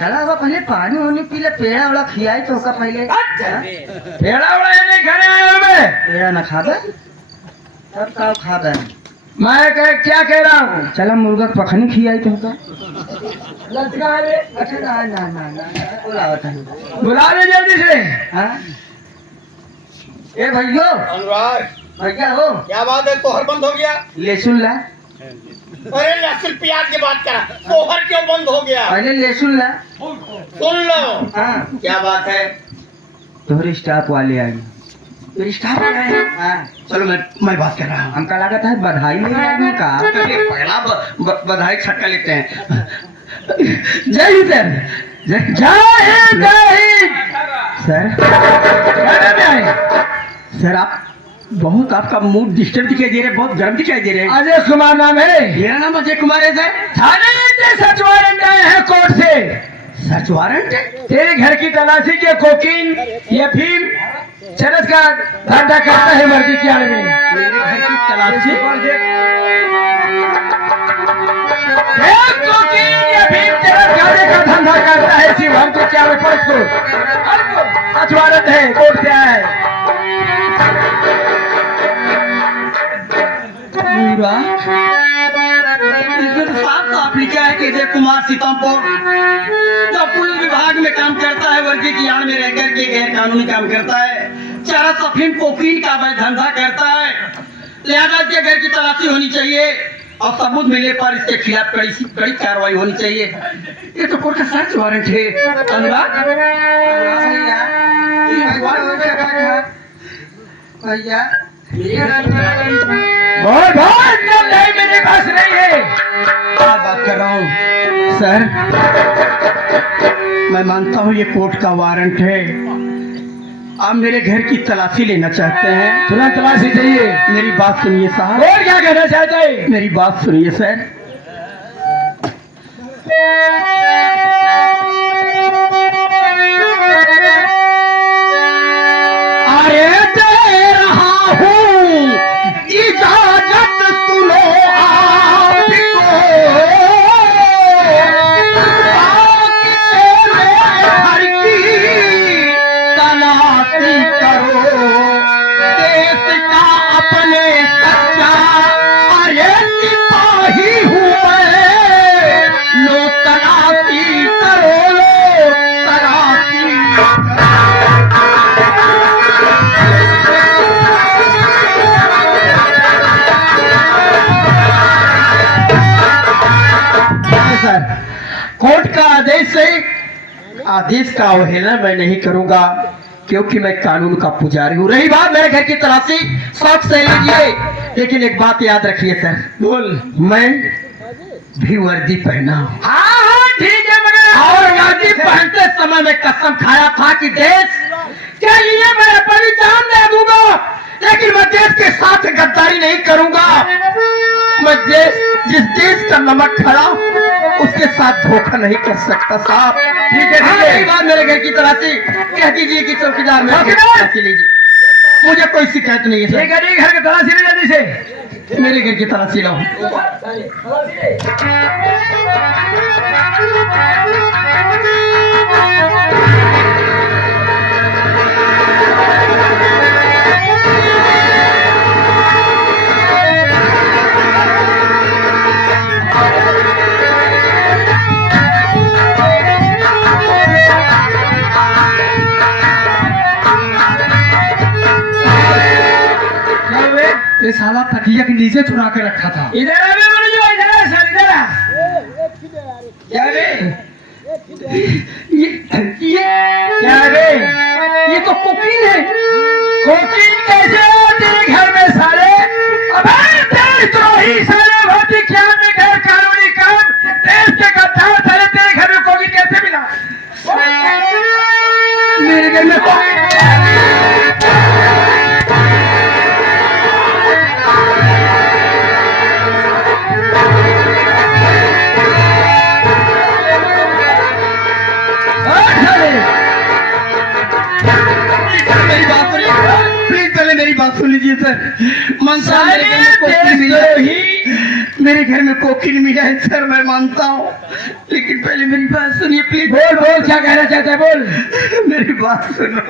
चला होगा पहले पानी होने पी ले, पेड़ा वाला खियाई तो होगा पहले। पेड़ा उड़ा ये नहीं खाने आया हूँ मैं। पेड़ा ना खा बे, सब का खा बे। मैं क्या कह रहा हूँ? चला मुर्गा पखनी खियाई तो होगा। अच्छा ना ना ना ना बुलावत है। बुला ले जल्दी से। हाँ ए भैया, अनुराग भैया हो, क्या बात है? तोहर बंद हो गया? लहसुन ला। अरे लहसुन प्याज की बात करा, तोहर क्यों बंद हो गया? पहले लहसुन ला। सुन लो। हाँ क्या बात है? तोहरे स्टाफ वाले आ गए। मेरी स्टाफ आ गए? हाँ चलो मैं बात कर रहा हूँ। हमका लागत है बधाई ले आदमी का। चलिए पहला बधाई छक्का लेते हैं। जय हिंद सर। जय हिंद सर। सर आप बहुत, आपका मूड डिस्टर्ब दिखाई दे रहे, बहुत गर्म दिखाई दे रहे हैं। अजय कुमार नाम है। मेरा नाम अजय कुमार है सर। थाने से सर्च वारंट आए हैं कोर्ट से। Search warrant? तेरे घर की तलाशी के कोकीन या फीम चरस का धंधा करता है वर्दी की आड़ में। मेरे घर की तलाशी? कोकीन या फीम चरस खाने का धंधा करता है इसी वर्दी की आड़ में। पर्स को सर्च वारंट है, कोर्ट से आया है। पूरा इसमें तो साफ साफ लिखा है कि अजय कुमार सीतामपुर जो पुलिस विभाग में काम करता है, वर्दी की आड़ में रहकर के गैर कानूनी काम करता है, चरस अफीम कोकीन का अवैध धंधा करता है, लिहाजा इसके घर की तलाशी होनी चाहिए और सबूत मिलने पर इसके खिलाफ कड़ी कार्रवाई होनी चाहिए। ये तो कोर्ट का सर्च वारंट है। अनुराग भैया बहुत बहुत नहीं, मेरे पास नहीं है। क्या बात कर रहा हूँ सर? मैं मानता हूँ ये कोर्ट का वारंट है। आप मेरे घर की तलाशी लेना चाहते हैं? तुरंत तलाशी चाहिए। मेरी बात सुनिए साहब। और क्या कहना चाहते हैं? मेरी बात सुनिए सर। अरे दे रहा हूँ इजाजत, सुनो आपको, घर की तलाशी करो, देश का अपने सच्चा अरे सिपाही हूँ मैं, लो तलाशी करो, लो तलाशी। सर, कोर्ट का आदेश है, आदेश का अवहेलना मैं नहीं करूंगा क्योंकि मैं कानून का पुजारी हूँ। रही बात मेरे घर की तलाशी, शौक से लीजिए, लेकिन एक बात याद रखिए सर। बोल। मैं भी वर्दी पहना हूँ। हाँ ठीक है, मगर और वर्दी पहनते समय मैं कसम खाया था कि देश के लिए मैं अपनी जान दे दूंगा, लेकिन मैं देश के साथ गद्दारी नहीं करूंगा। मैं जिस देश का नमक खड़ा उसके साथ धोखा नहीं कर सकता साहब। ठीक है, ठीक है। बात मेरे घर की तलाशी कह दीजिए कि चौकीदार मेरे घर की तलाशी लीजिए, मुझे कोई शिकायत नहीं है सर। ठीक है, ठीक है, घर की तलाशी ले जल्दी से। मेरे घर की तलाशी लो। ये साला तकिया के नीचे चुरा के रखा था। इधर आ बे मनुजो, इधर आ सर, इधर आ। क्या रे? क्या रे? ये तो कोकीन है। कोकीन कैसे हो तेरे घर में साले? अबे देशद्रोही साले, भौतिक ख्याल में गैर कानूनी काम, देश के गद्दार साले, तेरे घर में कोकीन कैसे मिला? मेरे घर में प्लीज पहले मेरी बात सुन लीजिए सर। देशद्रोही मेरे घर में कोकिल मिला है सर, मैं मानता हूँ, लेकिन पहले मेरी बात सुनिए प्लीज। बोल बोल, क्या कहना चाहता है, बोल। मेरी बात सुनो।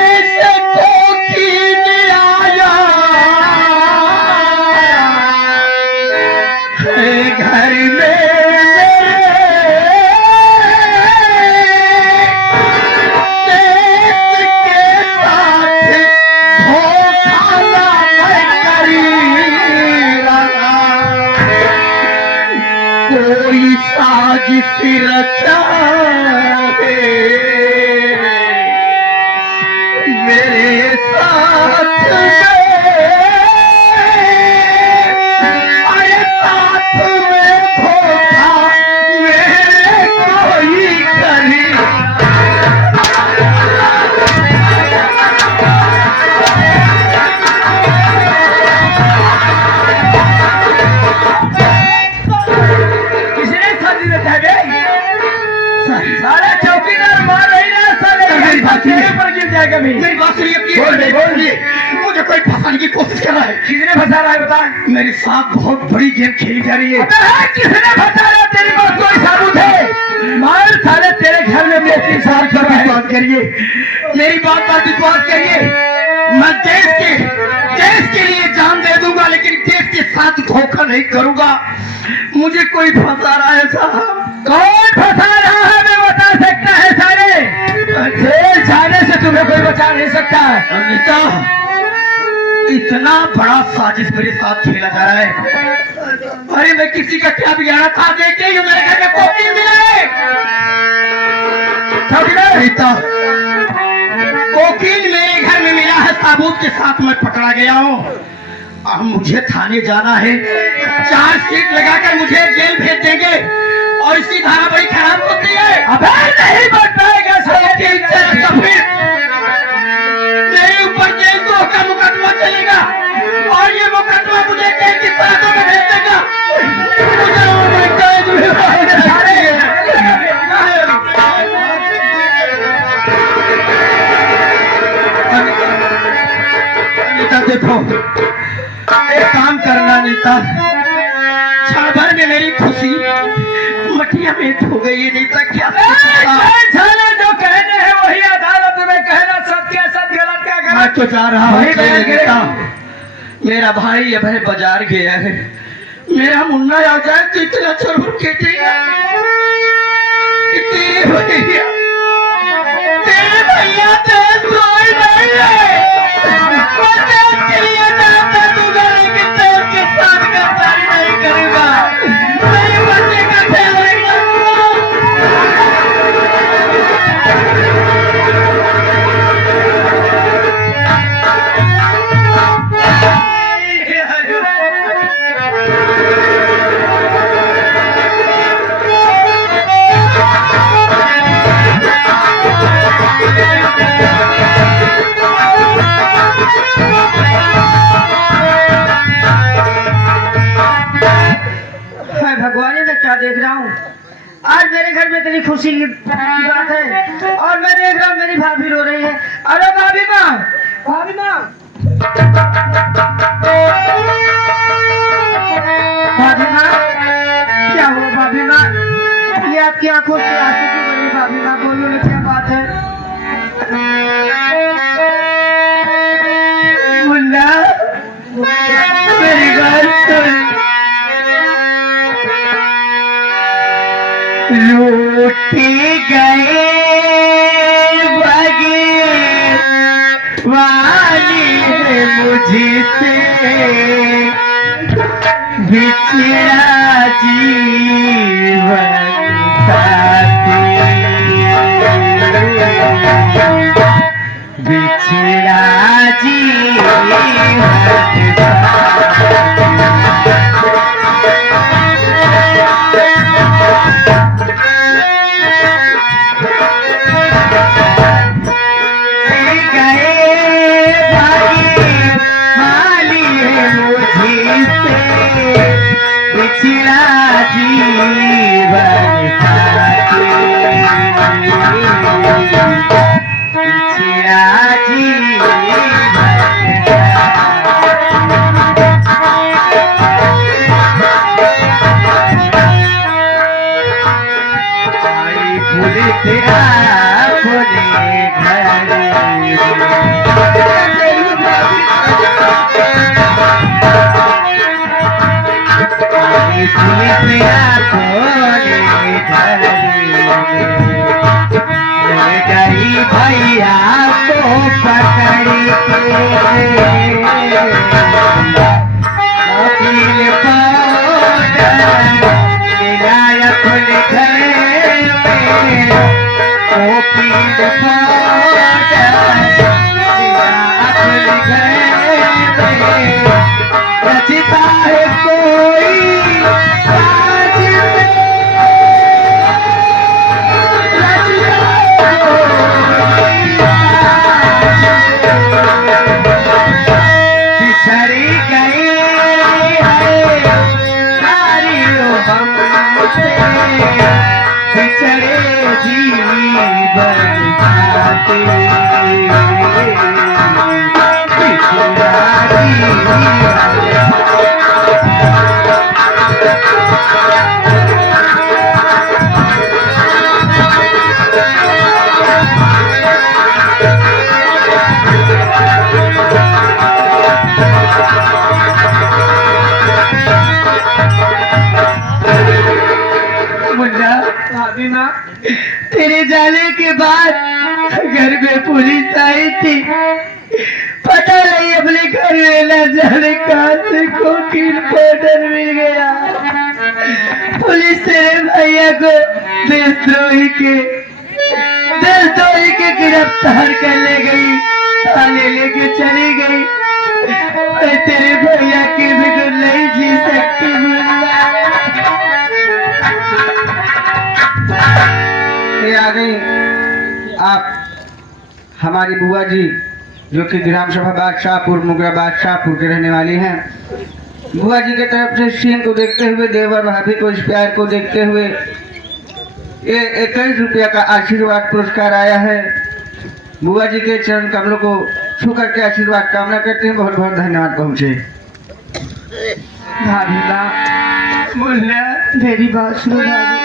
ऐसे कोकिल आया है घर में कोई साजिश रचा है मेरे साथ अरे साथ में धोखा मेरे कोई करी। सारे चौकीदार मार रही है, साले मेरी बात सुनिए। तेरे पर गिर जाएगा भी। मेरी बात सुनिए प्लीज। बोल दे, बोल दे। मुझे कोई फंसाने की कोशिश कर रहा है। किसने फंसा रहा है बता। मेरे साथ बहुत बड़ी गेम खेली जा रही है। अबे है, किसने फंसा रहा है, तेरे पास कोई सबूत है? मार साले, तेरे घर में मेरे इंतजार कर रहा है। बात करिए, मेरी बात पर विश्वास करिए। मैं देश के लिए जान दे दूंगा, लेकिन देश के साथ धोखा नहीं करूंगा। मुझे कोई फंसा रहा है साहब। कौन फंसा रहा है मैं बता सकता है सारे। जेल जाने से तुम्हें कोई बचा नहीं सकता है। अनिता, इतना बड़ा साजिश मेरे साथ खेला जा रहा है। अरे मैं किसी का क्या बिगाड़ा था, देखते ही मेरे घर में कोकिल मिला है। अनिता, कोकिल मेरे घर में मिला है, साबुत के साथ मैं पकड़ा गया हूँ। अब मुझे थाने जाना है, 4 सीट लगाकर मुझे जेल भेज देंगे, और इसकी धारा बड़ी खराब होती है। अबे नहीं बच पाएगा साले, तो फिर मेरे ऊपर जेल का मुकदमा चलेगा, और ये मुकदमा मुझे जेल की सलाखों में भेज देगा। अनीता देखो, एक काम करना अनीता, क्षण भर में मेरी खुशी मटिया में हो गई है। अनीता क्या साले, जो कहने हैं वही अदालत में कहना, सत्य सत्य गलत क्या करना। मैं तो जा रहा हूँ वही बयान अनीता। मेरा भाई अब है बाजार गया है, मेरा मुन्ना आ जाए तो इतना जरूर कहेगा कि तेरे भैया देश कोई नहीं है। मैं देश के लिए जान दे दूंगा, लेकिन देश के साथ गद्दारी नहीं करूंगा। मेरे बच्चे का ख्याल भगवान मैं क्या देख रहा हूँ। आज मेरे घर में इतनी खुशी की बात है, और मैं देख रहा हूँ मेरी भाभी रो रही है। अरे भाभी माँ, भाभी माँ, भाभी माँ, क्या हुआ भाभी माँ? ये आपकी आंखों से आंसू क्यों बनी भाभी माँ? बोलो ना, क्या बात है? मुन्ना, मेरी बात सुन। लूटे गए वाली है मुझसे, बिछड़ा जीवन साथी। बिछड़ा जीवन भैया को पकड़ के वकील पाउडर मिलाया खुल घर में वकील पाउडर मिलाया खुल घर में रचता है कोई साज में बिछड़ी गई है सारी हमसे बिछड़े जीवन खाते बिछड़ा जीवन मुन्ना भाभी माँ तेरे जाने के बाद घर में पुलिस आई थी पता नहीं अपने घर में न जाने कहाँ से कोकीन पाउडर मिल गया पुलिस तेरे भैया को देशद्रोही के गिरफ्तार कर ले गई थाने लेके चली गई मैं तेरे भैया के बिगड़ नहीं जी सकती मुन्ना ये आ गई आप हमारी बुआ जी जो कि ग्राम सभा बादशाहपुर मुगरा बादशाहपुर के रहने वाली हैं। बुआ जी की तरफ से सीन को देखते हुए देवर भाभी को इस प्यार को देखते हुए ये 21 रुपया का आशीर्वाद पुरस्कार आया है। बुआ जी के चरण कमलों को छू करके आशीर्वाद कामना करते हैं। बहुत बहुत धन्यवाद पहुँचे। भाभी माँ मुन्ना मेरी बात सुनो भाभी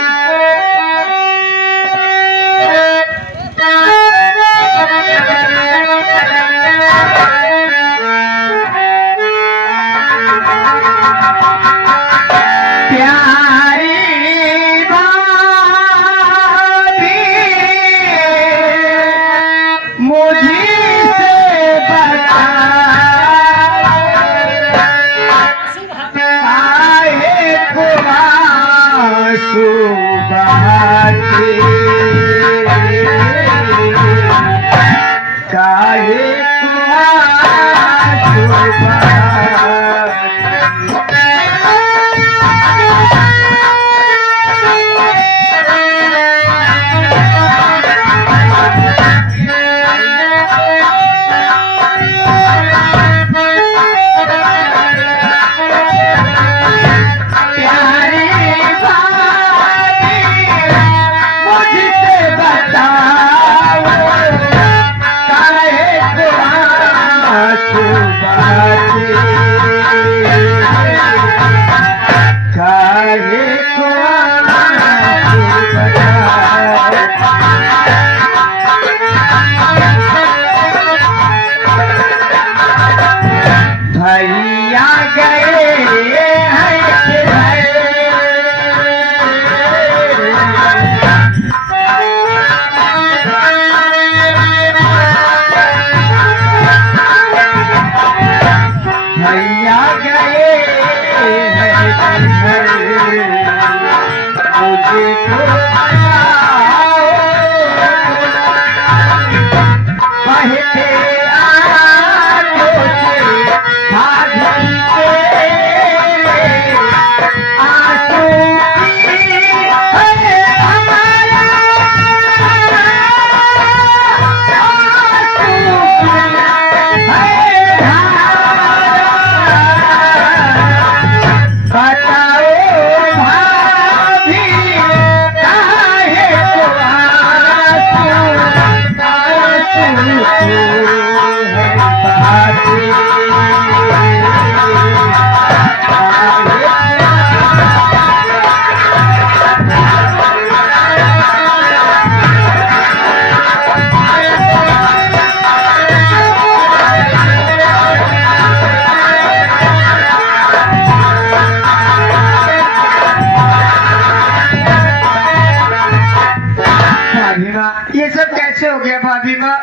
भाभी माँ, ये सब कैसे हो गया भाभी माँ?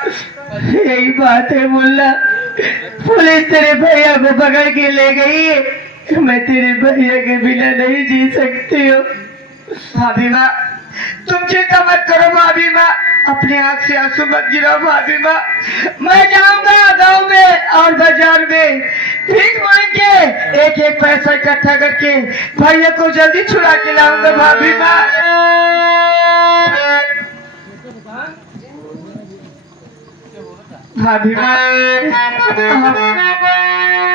यही बात है मुल्ला, पुलिस तेरे भैया को पकड़ के ले गई है। मैं तेरे भैया के बिना नहीं जी सकती हूँ। भाभी माँ, तुम चिंता मत करो भाभी माँ, अपने आँख से आंसू मत गिराओ भाभी माँ। मैं जाऊंगा गांव में और बाजार में भीख मांग के एक एक पैसा इकट्ठा करके भैया को जल्दी छुड़ा के लाऊंगा भाभी माँ। भाभी माँ,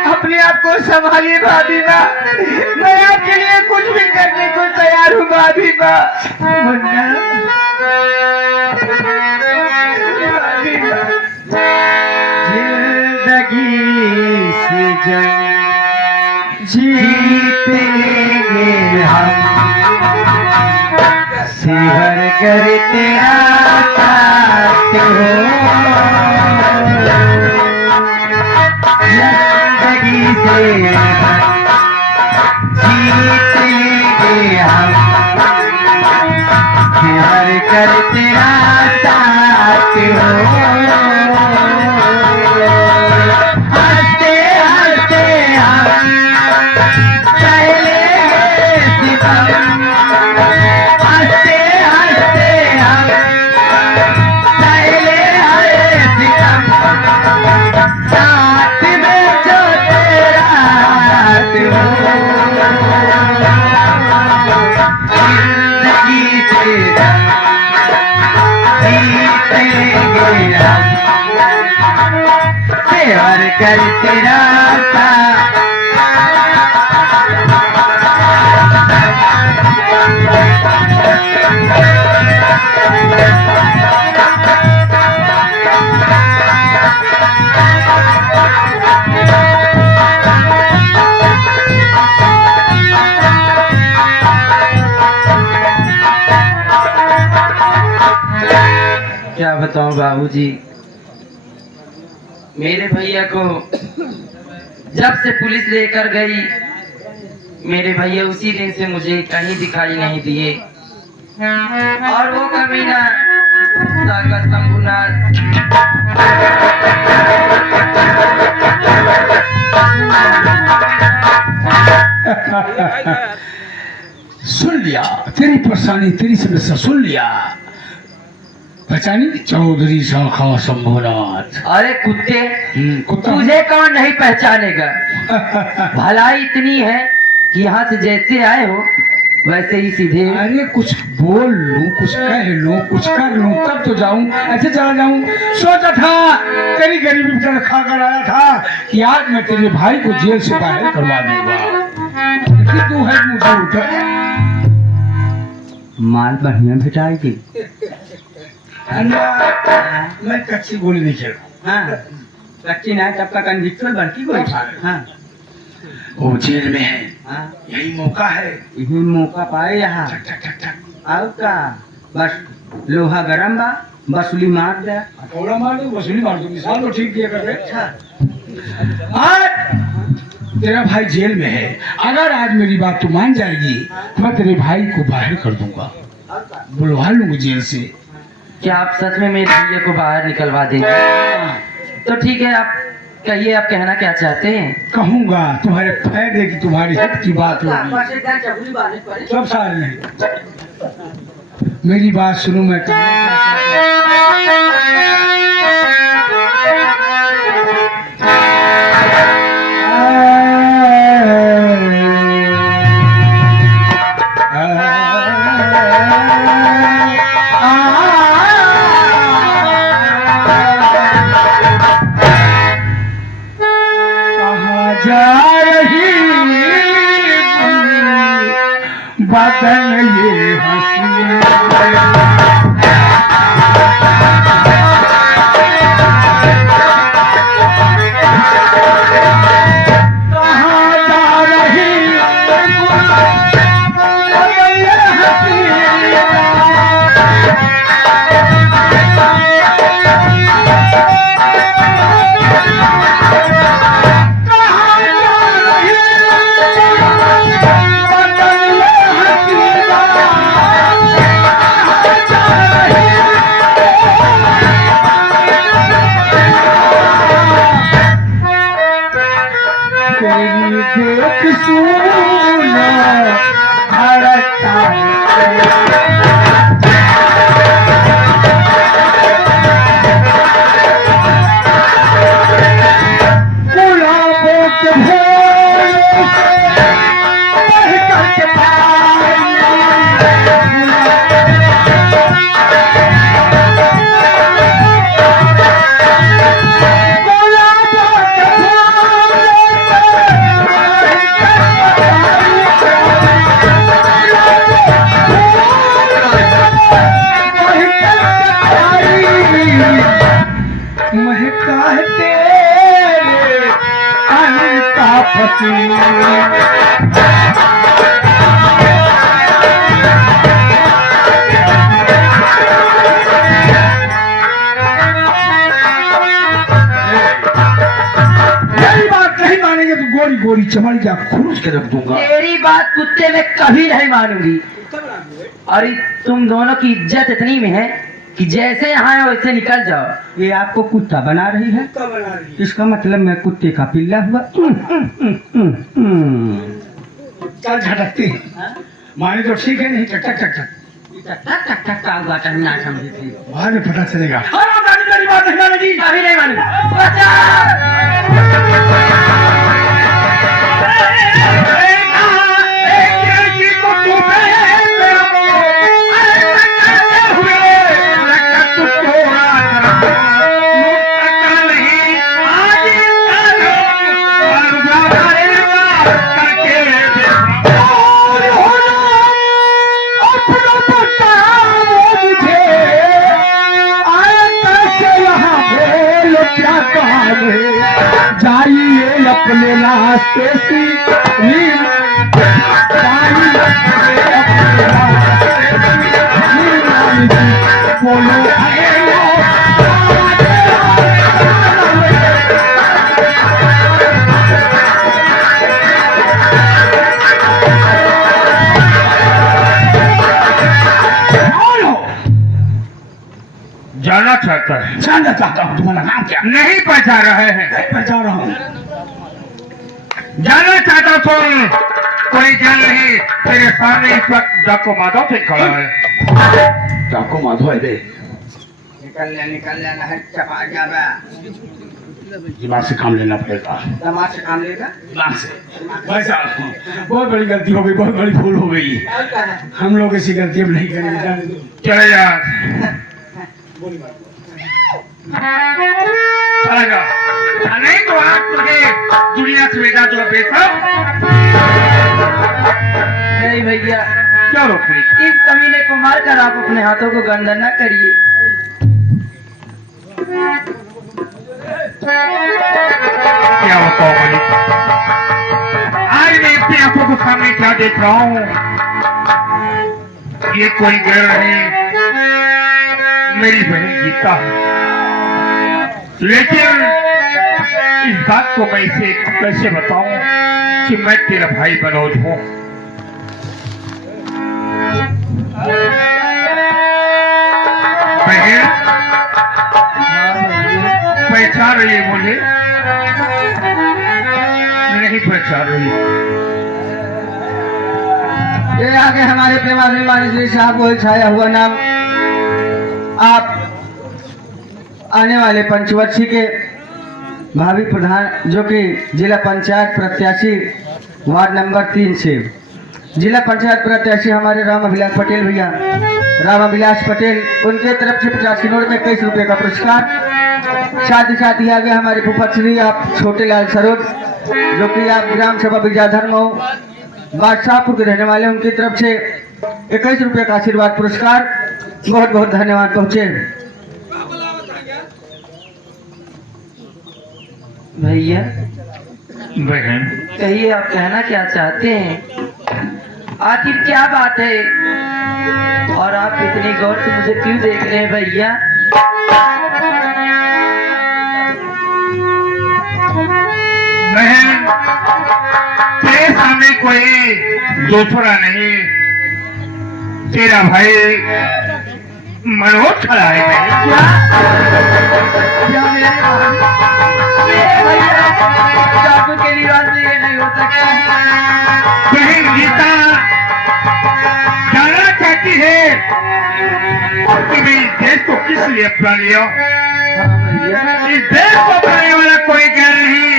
अपने आप को संभालिए भाभी माँ, मैं आपके लिए कुछ भी करने को तैयार हूँ भाभी माँ। मुन्ना, भाभी माँ, जिंदगी से जंग जीत लेंगे हम, सिहर कर तेरा साथ हो। जिंदगी से जीत लेंगे हम, सिहर कर तेरा साथ हो। हंसते हंसते हम चलेंगे सितम, हंसते हंसते हम चलेंगे सितम, साथ में जो तेरा हाथ हो। जिंदगी से जीत लेंगे हम, सेवर कर तेरा साथ। क्या बताऊं बाबूजी, मेरे भैया को जब से पुलिस लेकर गई, मेरे भैया उसी दिन से मुझे कहीं दिखाई नहीं दिए। और वो कमीना ताकत शंभुनाथ सुन लिया तेरी परेशानी, तेरी समस्या सुन लिया। पहचानी चौधरी शाखा शंभुनाथ। अरे कुत्ते, कुत्ता तुझे कौन नहीं पहचानेगा। भलाई इतनी है कि यहाँ से जैसे आए हो वैसे ही सीधे। अरे कुछ बोल लूं, कुछ कह लूं, कुछ कर लूं तब तो जाऊं, ऐसे चला जाऊं। सोचा था तेरी गरीबी पर खा कर आया था कि आज मैं तेरे भाई को जेल से बाहर करवा दूंगा, लेकिन तू है मुझे उठा। माल बढ़िया भेटाएगी। मैं कच्ची गोली नहीं खेलता। हाँ, कच्ची ना तब का कंडिक्चर बढ़ती कोई। हाँ वो जेल में है, हाँ, यही मौका है। यही मौका पाए यहाँ। ठक ठक ठक ठक और का बस लोहा गरम बा, बसुली मार दे। हथौड़ा मार दो, वसूली मार दो, मिसाल तो ठीक दिया करते। अच्छा, आज तेरा भाई जेल में है, अगर आज मेरी बात तू मान जाएगी तो मैं तेरे भाई को बाहर कर दूंगा, बुलवा लूंगा जेल से। क्या आप सच में मेरे भैया को बाहर निकलवा देंगे? तो ठीक है, आप कहिए, आप कहना क्या चाहते हैं? कहूंगा तुम्हारे फायदे की, तुम्हारी हित की बात होगी, सब सारे नहीं। मेरी बात सुनो, मैं बादल ये हंसी मेरी बात नहीं मानेंगे तो गोरी गोरी चमड़ी का खुरुच के रख दूंगा। तेरी बात कुत्ते में कभी नहीं मानूंगी। और तुम दोनों की इज्जत इतनी में है कि जैसे यहाँ है वैसे निकल जाओ। ये आपको कुत्ता बना रही है? इसका मतलब मैं कुत्ते का पिल्ला हुआ। चल झटकती माने तो ठीक है, नहीं टक टक टक टक टक टक टक का हुआ करना समझी थी। बाद में पता चलेगा। हाँ रानी मेरी बात नहीं मानेगी। कभी नहीं मानूंगी। जाइए अपने रास्ते से बोलो जाना चाहता है? जानना चाहता हूँ तुम्हारा नाम क्या? नहीं पहचान रहे हैं? पहचान रहा हूँ। जाना चाहता तो कोई जल नहीं, तेरे सामने इस वक्त डाको माधव सिंह खड़ा है। डाको माधव है दे। निकल लेना है, चपा जाबा। दिमाग से काम लेना पड़ेगा। दिमाग से काम लेगा? दिमाग से। भाई साहब बहुत बड़ी गलती हो गई, बहुत बड़ी भूल हो गई। हम लोग ऐसी गलती अब नहीं करेंगे। जाने दो। चले यार, चला जा। नहीं तो आज तुझे दुनिया से बेटा जो बेटा। नहीं भैया, क्या रोक रही? इस कमीने को मारकर आप अपने हाथों को गंदा न करिए। क्या बताओ मलिक, आज मैं अपनी आंखों के सामने क्या देख रहा हूँ? ये कोई गैर नहीं, मेरी बहन गीता है। लेकिन इस बात को मैं इसे कैसे बताऊं कि मैं तेरा भाई मनोज हूँ। बहन पहचान रही है मुझे? नहीं पहचान रही। ये आगे हमारे प्रेमाभिमानी श्री साहब को छाया हुआ नाम। आप आने वाले पंचवर्षीय के भावी प्रधान जो कि जिला पंचायत प्रत्याशी वार्ड नंबर 3 से जिला पंचायत प्रत्याशी हमारे राम अभिलाष पटेल भैया, राम अभिलाष पटेल, उनके तरफ से 50 नोट में 21 रुपये का पुरस्कार। साथ ही साथ ही आगे हमारे फूफा श्री आप छोटे लाल सरोज जो कि आप ग्राम सभा विद्याधर मऊ बादशाहपुर के रहने वाले, उनकी तरफ से 21 रुपये का आशीर्वाद पुरस्कार। बहुत बहुत धन्यवाद पहुँचे। भैया बहन कहिए, आप कहना क्या चाहते हैं? आखिर क्या बात है और आप इतनी गौर से मुझे क्यों देख रहे हैं भैया? बहन तेरे सामने कोई दूसरा नहीं, तेरा भाई मनोज खड़ा है। चाकू के रिवाज में ये नहीं हो सकता। बहन गीता जानना चाहती है कि मैं इस देश को किस लिए अपना लिया? इस देश को अपनाने वाला कोई गैर नहीं,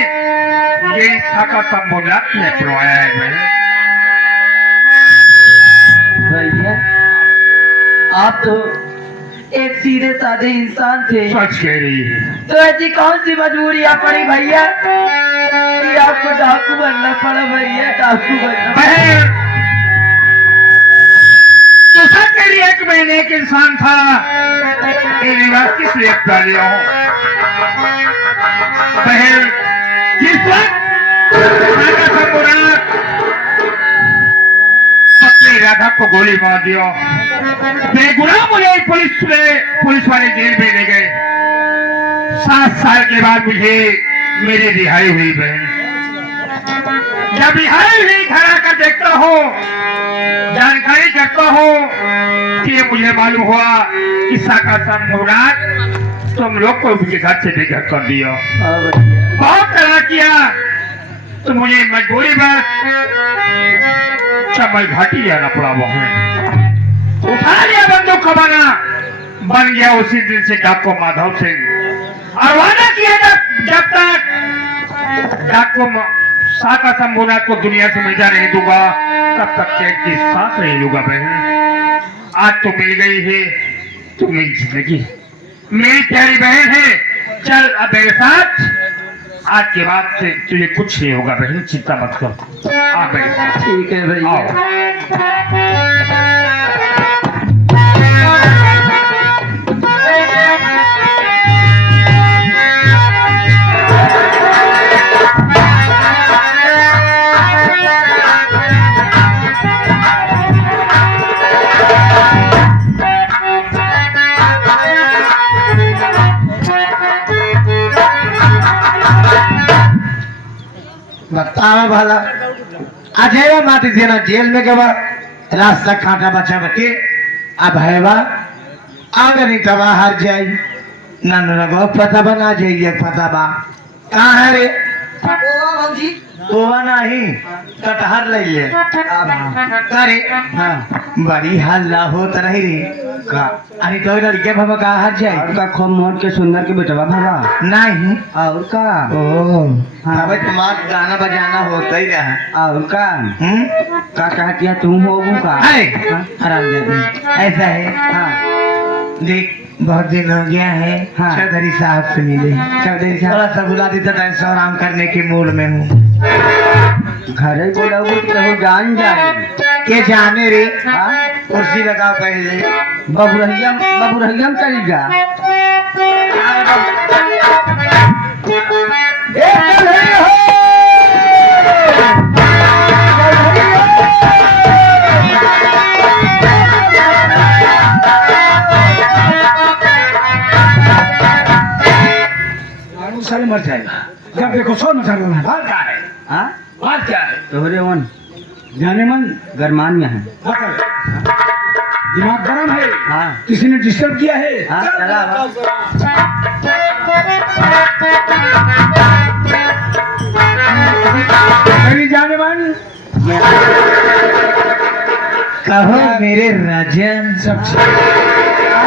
ये शाखा संबोधक ने अपनाया है। भैया आप तो एक सीधे साधे इंसान थे, सच कह रही है। तो ऐसी कौन सी मजबूरियां पड़ी भैया कि आपको डाकू बनना पड़ा? भैया डाकू बनना। बहन तो सच कह रही है कि मैं एक इंसान था, ये निवास किस लिए अपना लिया हूँ? बहन जिस वक्त को गोली मार दिया। बेगुनाह मुझे पुलिस वाले जेल में ले गए। 7 साल के बाद मुझे मेरी रिहाई हुई बहन। जब रिहाई हुई घर आकर देखता हूँ, जानकारी करता हूँ कि मुझे मालूम हुआ कि साका मुराद तुम लोग को उनके घर से बेघर कर दिया। बहुत तरह किया तो मुझे मजबूरी बस चंबल घाटी जाना पड़ा। वहां उठा लिया बंदूक का बन गया उसी दिन से डाको माधव सिंह। और वादा किया जब तक डाको साका संबोधन को दुनिया से मिटा नहीं दूंगा तब तक कैद की सांस नहीं लूंगा बहन। आज तो मिल गई है तो मेरी जिंदगी, मेरी प्यारी बहन है। चल अब मेरे साथ, आज के बाद से तुझे कुछ नहीं होगा बहन, चिंता मत कर। आ मेरे साथ। ठीक है भैया। बतावा भला अजय माती देना जेल में गवा रास्ता कांटा बचा बके अब है वा अगर नहीं तबा हार जाई ना लगो पता बना जाइए पता बा कहाँ है रे गोवा नहीं कटहर ले ले करे हाँ बड़ी हल्ला होता रही रे का अरे तो लड़के बाबा कहाँ हार जाए का खूब मोट के सुंदर के बेटवा बाबा नहीं और का हाँ भाई तुम्हारा गाना बजाना होता ही रहा और का कहा किया तुम हो का आराम ऐसा है हाँ देख बहुत दिन हो गया है हाँ। चौधरी साहब से मिले चौधरी साहब थोड़ा सा बुला दी तो आराम करने के मूड में हूँ घर ही बोला तो जान जाए के जाने रे हाँ कुर्सी लगाओ पहले बबुरहिया चली जा साले मर जाएगा। जब देखो शोर मचा रहा है। बात क्या है? हाँ बात क्या है? तोहरे वन जाने मन गरमान में है। बकल। दिमाग गरम है। हाँ किसी ने डिस्टर्ब किया है? हाँ चला मेरी जाने मन कहो मेरे राजन सब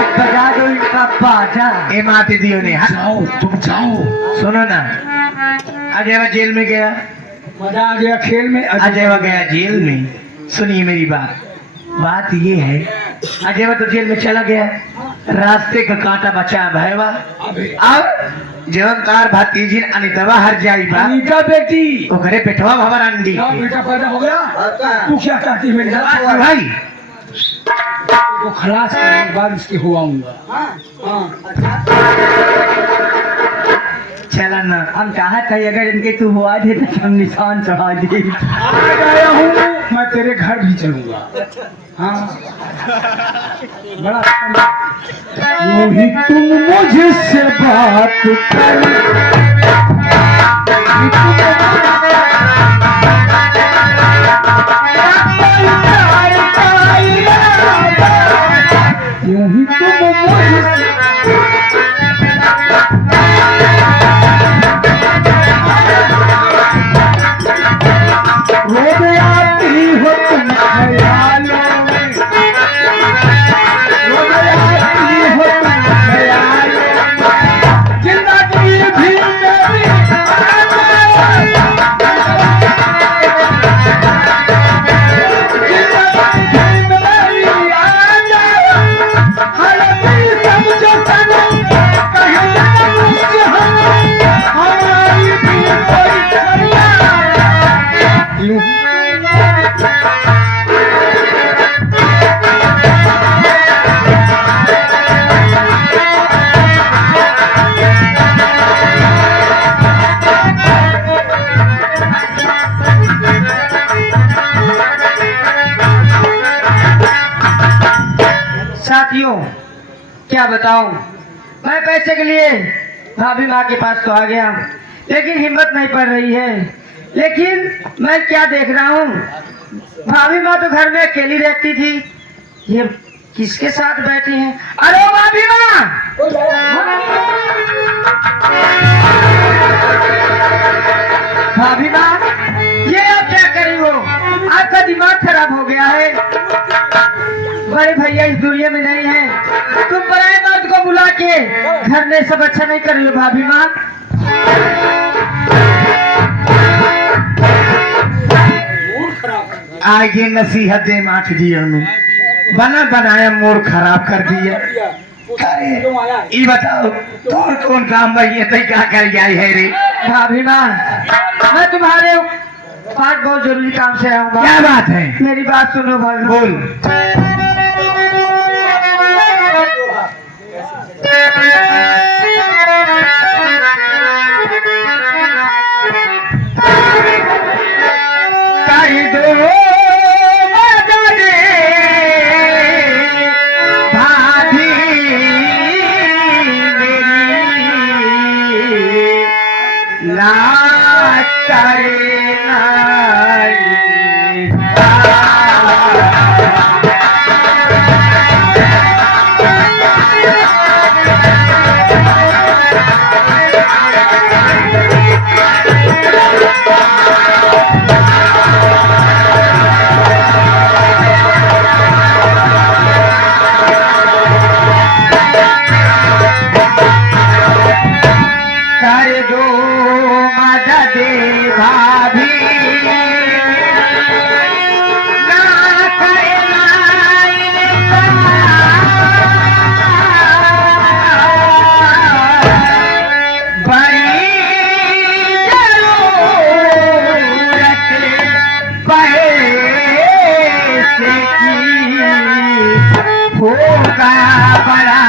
बजा दो इनका बाजा। ए माती दियो ने जाओ, तुम जाओ। सुनो ना अजय जेल में गया मजा आ गया खेल में। अजय गया जेल में। सुनिए मेरी बात ये है अजय तो जेल में चला गया रास्ते का कांटा बचा भैवा अब जीवनकार भतीजी अनितवा हर जाई बा अनीता बेटी ओकरे पेटवा भवर अंडी क्या बेटा पैदा हो गया? तू क्या चाहती है मेरे साथ? भाई तो खलास करने के बाद इसके हुआऊंगा। चला ना हम चाहत है अगर इनके तू हुआ दे तो हम निशान चढ़ा दे। आज आया हूँ मैं तेरे घर भी चलूंगा। हाँ बड़ा यूं ही तुम मुझसे बात कर यूं ही तुम मुझसे रोज आती हो तुम ख्यालों में, रोज आती हो तुम ख्यालों में, जिंदगी भी मेरी बताऊं, मैं पैसे के लिए भाभी माँ के पास तो आ गया, लेकिन हिम्मत नहीं पड़ रही है। लेकिन मैं क्या देख रहा हूँ, भाभी माँ तो घर में अकेली रहती थी, ये किसके साथ बैठी हैं? अरे भाभी माँ, भाभी माँ, ये आप क्या कर रही हो? आपका दिमाग खराब हो गया है। बड़े भैया इस दुनिया में नहीं है, तुम पराए मर्द को बुला के घर में सब अच्छा नहीं कर रही हो भाभी माँ। आगे नसीहतें माठ दी बना बनाया मूड खराब कर दिया। ये बताओ तोर कौन काम भाई तो क्या कर आई है रे? भाभी माँ, मैं तुम्हारे पास बहुत जरूरी काम से आया हूँ। क्या बात है? मेरी बात सुनो भाभी माँ। बोल। कही दो भाभी मेरी लाज करे नाई। कर दो मदद भाभी ना करना बड़ी जरूरत पैसे की होगा बड़ा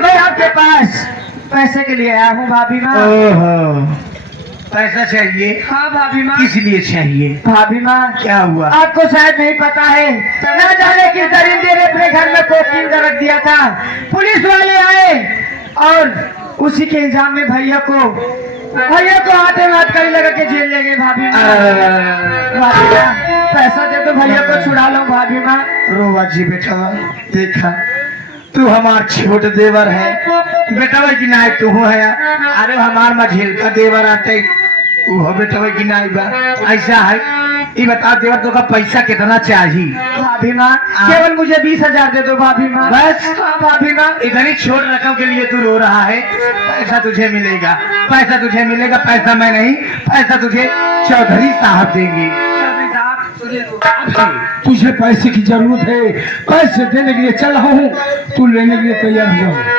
मैं आपके पास पैसे के लिए आया हूँ भाभी माँ। ओहो, पैसा चाहिए? हाँ भाभी माँ। किस लिए चाहिए? भाभी माँ, क्या हुआ? आपको शायद नहीं पता है, न जाने किस दरिंदे ने अपने घर में कोकीन का रख दिया था। पुलिस वाले आए और उसी के इल्जाम में भैया को हाथे में हथकड़ी लगा के जेल ले गए भाभी माँ। भाभी माँ, पैसा दे तो भैया को छुड़ा लो भाभी माँ। रोवा जी बेटा, देखा तू हमार छोट देवर है बेटा की नाई तू है। अरे हमार मझेल का देवर आते वो बेटा की नाई बा। ऐसा है, ये बता देवर तो का पैसा कितना चाहिए? भाभी माँ, केवल मुझे 20,000 दे दो भाभी माँ। बस? हाँ भाभी माँ। इधर ही छोट रकम के लिए तू रो रहा है। पैसा तुझे मिलेगा, पैसा तुझे मिलेगा। पैसा मैं नहीं, पैसा तुझे चौधरी साहब देंगे। चौधरी साहब, तुझे पैसे की जरूरत है, पैसे देने के लिए चल रहा हूँ, तू लेने के लिए तैयार हो जाओ।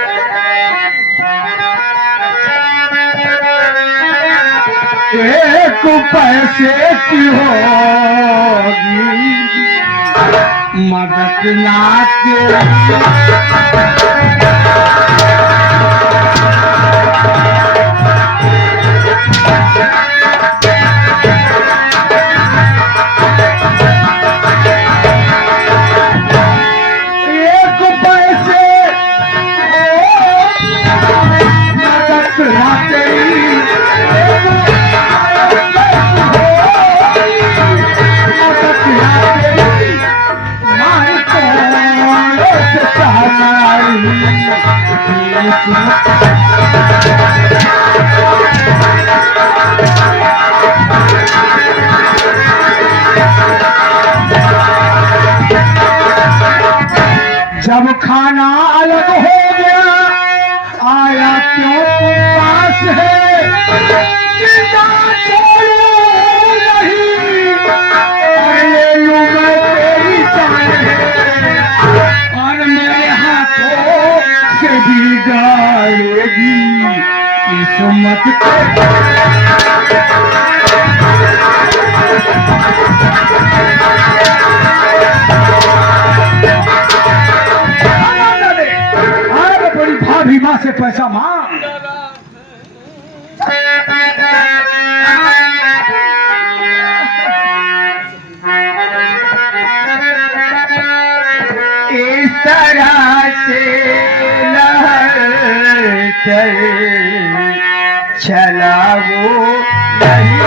एक पैसे की होगी मदद ना तेरी। एक पैसे मदद ना तेरी। जब खाना अलग हो गया आया क्यों तुम पास है? चिंता छोड़ो नहीं, और ले लूं मैं तेरी जान है, और मेरे हाथों से बिगाड़ेगी किस्मत कर चला वो नहीं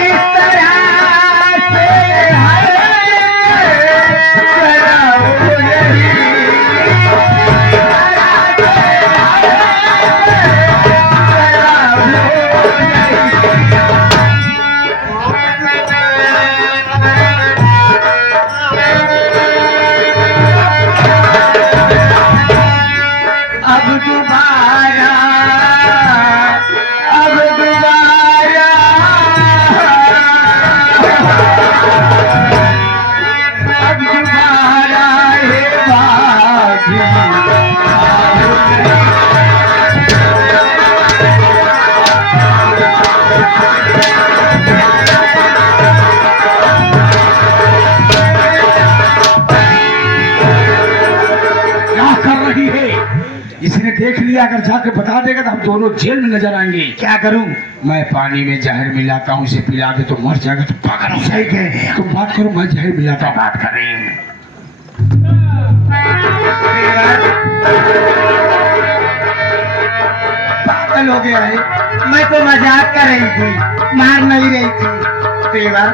इस तरह। इसने देख लिया, अगर जाके बता देगा तो हम दोनों जेल में नजर आएंगे। क्या करूं? मैं पानी में जहर मिलाता हूँ, इसे पिला दे तो मर जाएगा, तो पागल हो सही जाएगा। कह रहे हैं। तुम बात करो, मैं जहर मिलाता हूँ। बात कर रही हूँ। पागल हो गया है। मैं तो मजाक कर रही थी, मार नहीं रही थी। तेवर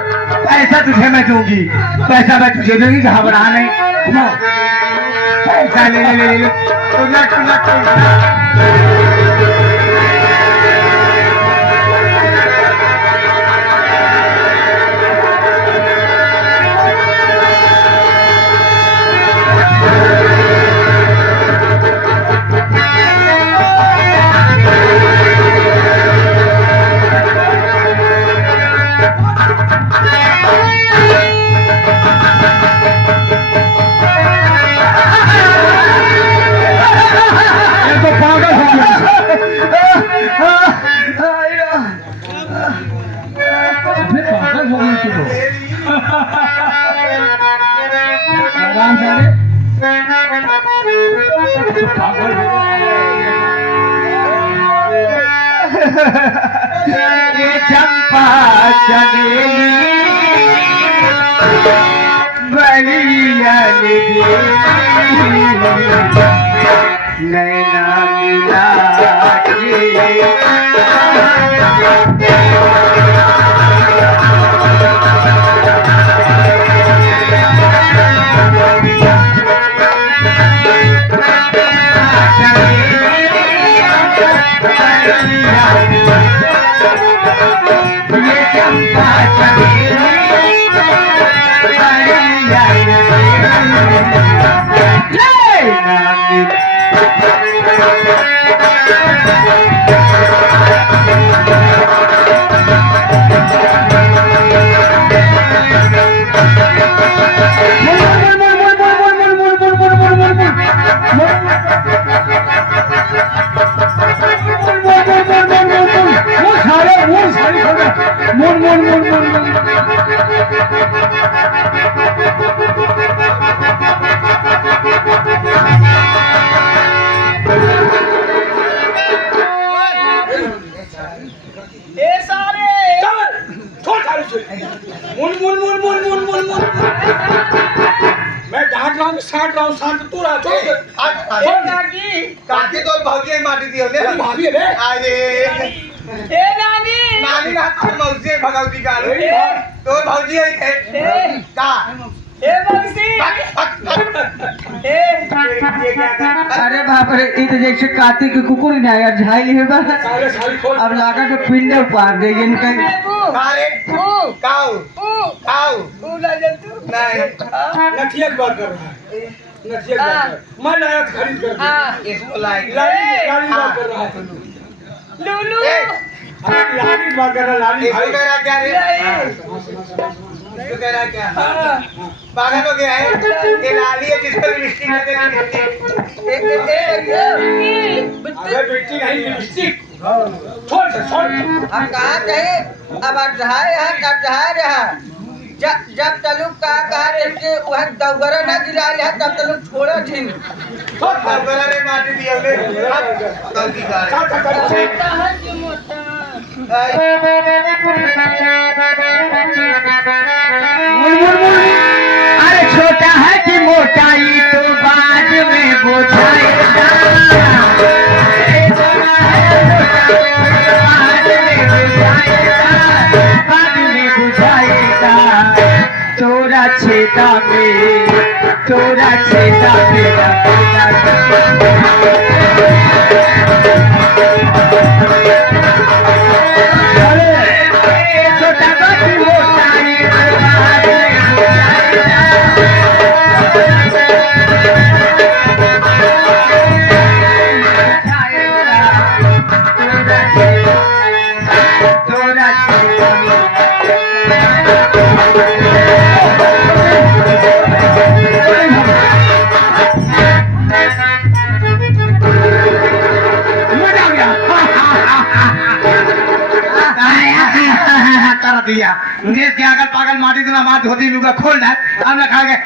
पैसा तुझे मैं दूंगी, पैसा मैं तुझे दूंगी, घबरा नहीं। घुमाओ, पैसा ले ले ले ले। उलट उलट पागल हो गई तू तो। आराम से अरे। तो पागल हो ये चंपा चमेली बलिया नैना मिला मैं डांट रहा हूँ, साट रहा हूँ, शांत तू रहा काकी तो भागी माटी दी होले भाभी रे। अरे ए नानी नानी ना मौसी भगवती का तो भौजी है का ए बक्सी ए अरे बाप रे, ये तो जैसे काती के कुकुर नहीं आया झाई है बस। सारे सारी खोल। अब लागा तो पिंडे पार दे इनका। कारे काऊ काऊ उला जंतु नहीं नथिया की बात कर रहा है, नथिया की बात कर। मैं लाया था खरीद कर। हां इसको लाएगी लाली बात कर रहा है। लूलू अरे लाली की बात कर रहा है, लाली इसको भाई। कह रहा क्या रे इसको कह रहा क्या पागल हो गया है ये लाली है जिसको लिपस्टिक कहते हैं अरे बेटी नहीं, लिपस्टिक छोड़ से छोड़। अब कहाँ गए? अब आप जहाँ यहाँ कब जहाँ रहा जब तलुक का कहा कि वह दवगरा ना गिरा ले तब तलुक छोड़ा छिन अरे छोटा है कि मोटाई तो बाद में बुझाएगा बाद में बुझाएगा तोरा छेदा में छोटा बाकी मोटाई तो बाद में कर दिया देश के अगल पागल माटी दूना मार धोती लुगा खोल डाल अब ना खा के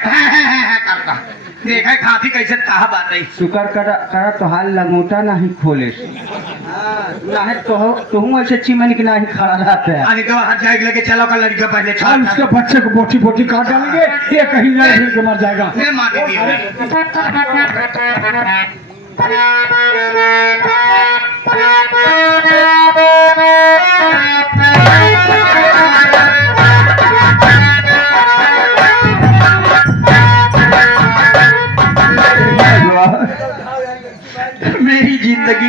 करता देखा खाती कैसे कहा बात है शुक्र करा तो हाल लंगोटा नहीं खोले नहीं तो हूँ ऐसे चिमन के नहीं खड़ा रहता है आने के बाद हाथ जाएगा लेके चलो का लड़का पहले और छोड़ उसके बच्चे को बोटी बोटी काट डालेंगे ये कहीं लड़ फिर के मर जाएगा ने माटी दी हुई। मेरी जिंदगी